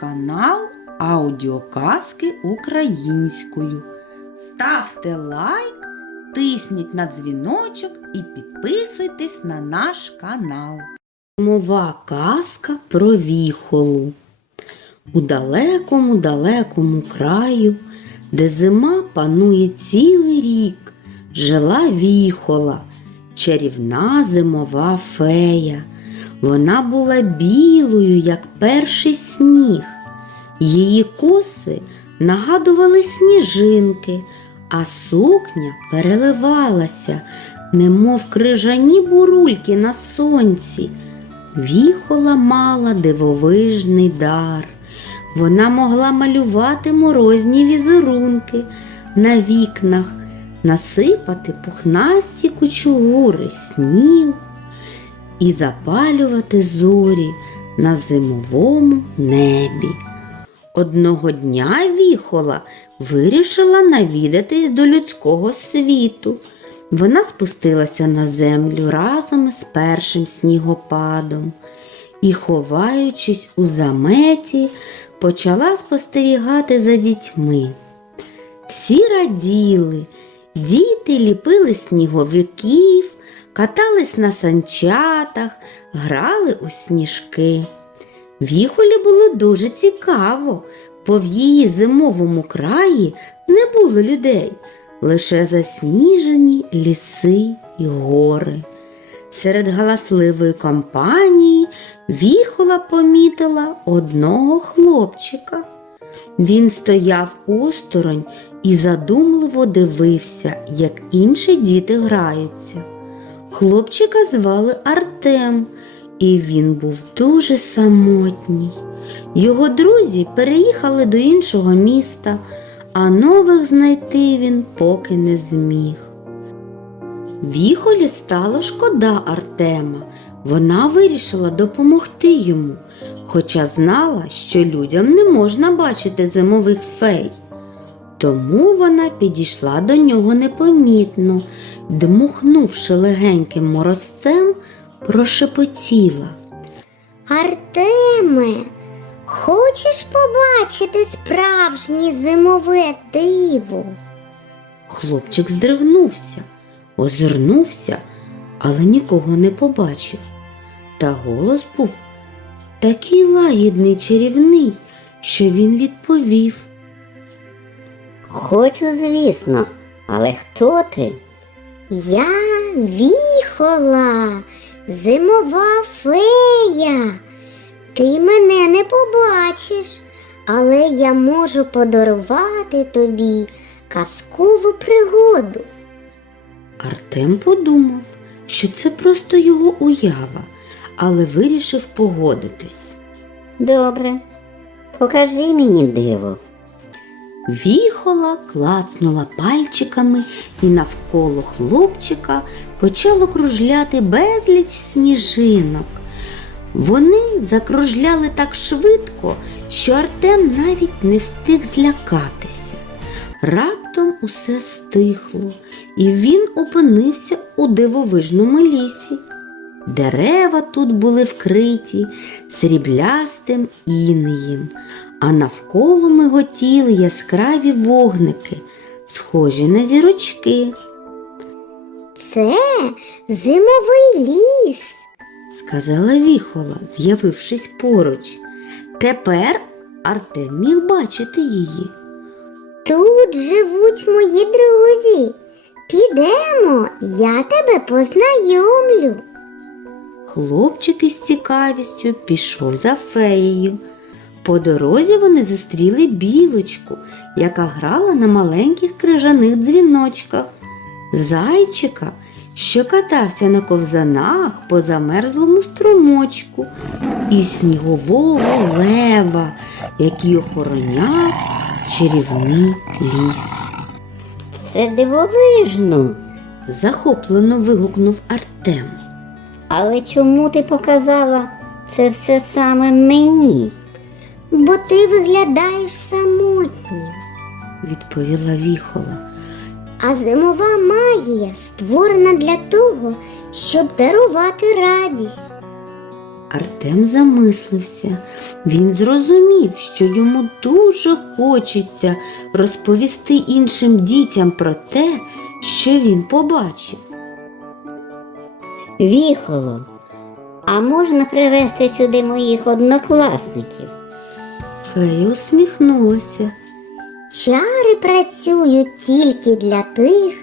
канал Аудіоказки українською. Ставте лайк, тисніть на дзвіночок і підписуйтесь на наш канал. Мова казка про віхолу. У далекому далекому краю, де зима панує цілий рік, жила віхола, чарівна зимова фея. Вона була білою, як перший сніг. Її коси нагадували сніжинки, а сукня переливалася, немов крижані бурульки на сонці. Віхола мала дивовижний дар. Вона могла малювати морозні візерунки на вікнах, насипати пухнасті кучугури снів і запалювати зорі на зимовому небі. Одного дня віхола вирішила навідатись до людського світу. Вона спустилася на землю разом із першим снігопадом і, ховаючись у заметі, почала спостерігати за дітьми. Всі раділи, діти ліпили сніговиків, катались на санчатах, грали у сніжки. Віхолі було дуже цікаво, бо в її зимовому краї не було людей, лише засніжені ліси й гори. Серед галасливої компанії віхола помітила одного хлопчика. Він стояв осторонь і задумливо дивився, як інші діти граються. Хлопчика звали Артем, і він був дуже самотній. Його друзі переїхали до іншого міста, а нових знайти він поки не зміг. Віхолі стало шкода Артема. Вона вирішила допомогти йому, хоча знала, що людям не можна бачити зимових фей. Тому вона підійшла до нього непомітно, дмухнувши легеньким морозцем, прошепотіла. Артеме, хочеш побачити справжнє зимове диво? Хлопчик здригнувся, озирнувся, але нікого не побачив. Та голос був такий лагідний чарівний, що він відповів. Хочу, звісно, але хто ти? Я віхола, зимова фея. Ти мене не побачиш, але я можу подарувати тобі казкову пригоду. Артем подумав, що це просто його уява, але вирішив погодитись. Добре, покажи мені диво. Віхола клацнула пальчиками і навколо хлопчика почало кружляти безліч сніжинок. Вони закружляли так швидко, що Артем навіть не встиг злякатися. Раптом усе стихло, і він опинився у дивовижному лісі. Дерева тут були вкриті сріблястим інеєм, а навколо миготіли яскраві вогники, схожі на зірочки, Це зимовий ліс. сказала віхола, з'явившись поруч. Тепер Артем міг бачити її. Тут живуть мої друзі. Підемо, я тебе познайомлю. Хлопчик із цікавістю пішов за феєю. По дорозі вони зустріли білочку, яка грала на маленьких крижаних дзвіночках, зайчика, що катався на ковзанах по замерзлому струмочку, і снігового лева, який охороняв чарівний ліс. Це дивовижно. Захоплено вигукнув Артем. Але чому ти показала це все саме мені? Бо ти виглядаєш самотнім. відповіла віхола. А зимова магія створена для того, щоб дарувати радість. Артем замислився. Він зрозумів, що йому дуже хочеться розповісти іншим дітям про те, що він побачив. Віхоло, а можна привезти сюди моїх однокласників? Фея усміхнулася. Чари працюють тільки для тих,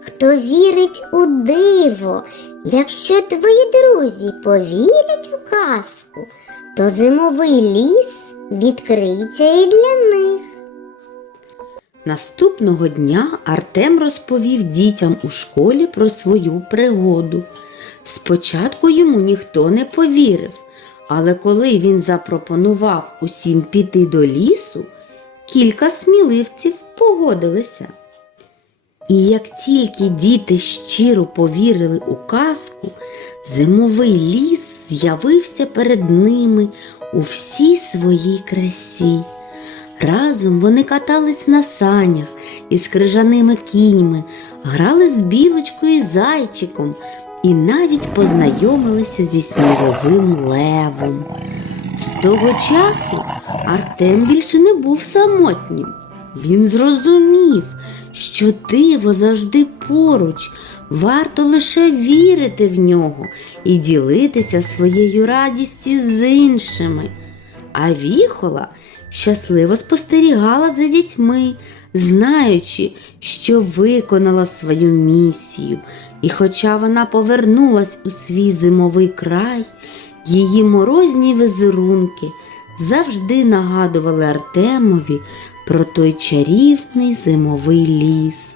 хто вірить у диво. Якщо твої друзі повірять у казку, то зимовий ліс відкриється і для них. Наступного дня Артем розповів дітям у школі про свою пригоду. Спочатку йому ніхто не повірив, але коли він запропонував усім піти до лісу, кілька сміливців погодилися. І як тільки діти щиро повірили у казку, зимовий ліс з'явився перед ними у всій своїй красі. Разом вони катались на санях із крижаними кіньми, грали з білочкою і зайчиком і навіть познайомилися зі сніговим левом. З того часу Артем більше не був самотнім. Він зрозумів, що диво завжди поруч, варто лише вірити в нього і ділитися своєю радістю з іншими. А віхола щасливо спостерігала за дітьми, знаючи, що виконала свою місію, і хоча вона повернулась у свій зимовий край, її морозні візерунки завжди нагадували Артемові про той чарівний зимовий ліс,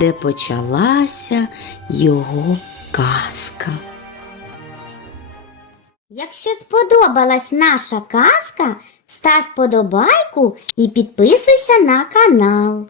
де почалася його казка. Якщо сподобалась наша казка, став подобайку і підписуйся на канал.